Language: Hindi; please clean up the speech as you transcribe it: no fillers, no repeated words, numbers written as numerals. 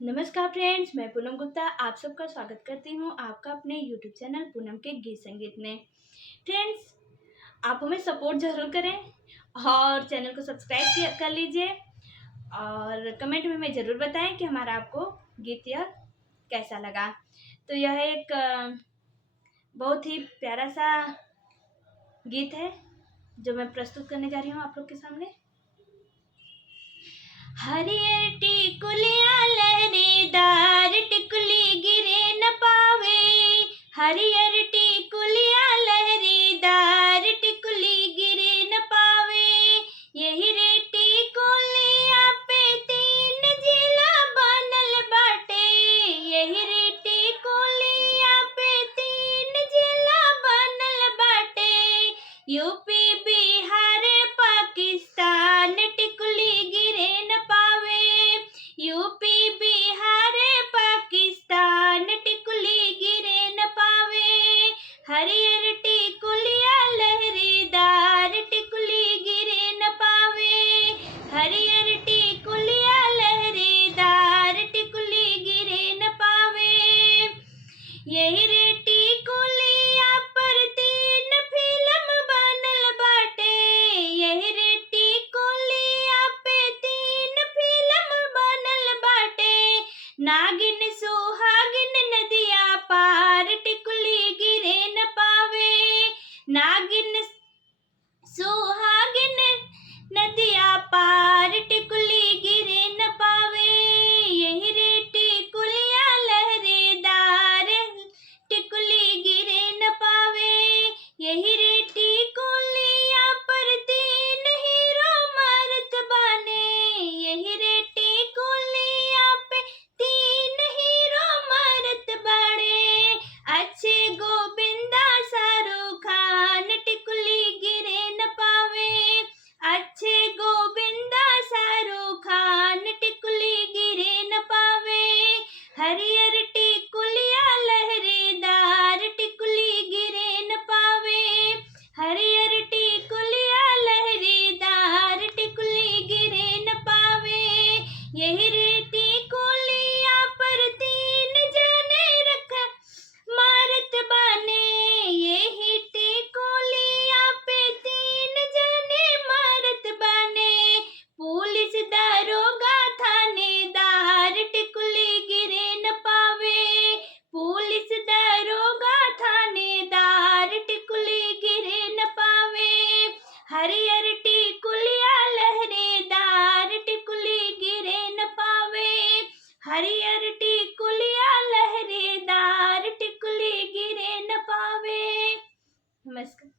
नमस्कार फ्रेंड्स, मैं पूनम गुप्ता आप सबका स्वागत करती हूँ आपका अपने यूट्यूब चैनल पूनम के गीत संगीत में। फ्रेंड्स, आप हमें सपोर्ट ज़रूर करें और चैनल को सब्सक्राइब कर लीजिए और कमेंट में हमें ज़रूर बताएं कि हमारा आपको गीत यह कैसा लगा। तो यह एक बहुत ही प्यारा सा गीत है जो मैं प्रस्तुत करने जा रही हूँ आप लोग के सामने। हरियर टिकुलिया लहरेदार टिकुली गिरे न पावे, हरियर टिकुलिया लहरेदार टिकुली गिरे न पावे। यही रे टिकुलिया पे तीन जिला बनल बाटे, यही रे टिकुलिया पे तीन जिला बनल बाटे। यूपी बिहार पाकिस्तान टिकुली गिरे न पावे, यूपी बिहार पाकिस्तान टिकुली गिरे न पावे। हरियर टिकुलिया लहरेदार टिकुली गिरे न पावे, हरियर टिकुलिया लहरेदार टिकुली गिरे न पावे। यही रे टिकुलिया पर तीन फिल्म बनल बाटे, यही रे टिकुलिया पे तीन फिल्म बनल बाटे। नागिन सुहागिन नदिया पार टिकुली गिरे न पावे, नागिन सुहागिन नदिया पार टिकुली गिरे न पावे। यही रे टिकुलिया लहरेदार टिकुली गिरे न पावे, यही रे टिकुलिया पर तीन हीरो मारत बाने, यही रे टिकुलिया पे तीन हीरो मारत बाड़े। अच्छे गोविंदा शाहरुख खान टिकुली गिरे न पावे, अच्छे गोविंदा शाहरुख खान टिकुली गिरे न पावे। हरियर टिकुलिया लहरेदार टिकुली गिरे न पावे, हरियर टिकुलिया लहरेदार टिकुली गिरे न पावे। यही रे टिकुलिया पर तीन जने रख मारत बाने, यही टिकुलिया पे तीन जने मारत बाने। पुलिस दरोगा थानेदार टिकुली गिरे न पावे, पुलिस दरोगा थानेदार टिकुली गिरे न पावे। हरियर टिकुलिया लहरेदार टिकुली गिरे न पावे, हरियर टिकुलिया लहरेदार टिकुली गिरे न पावे। नमस्कार।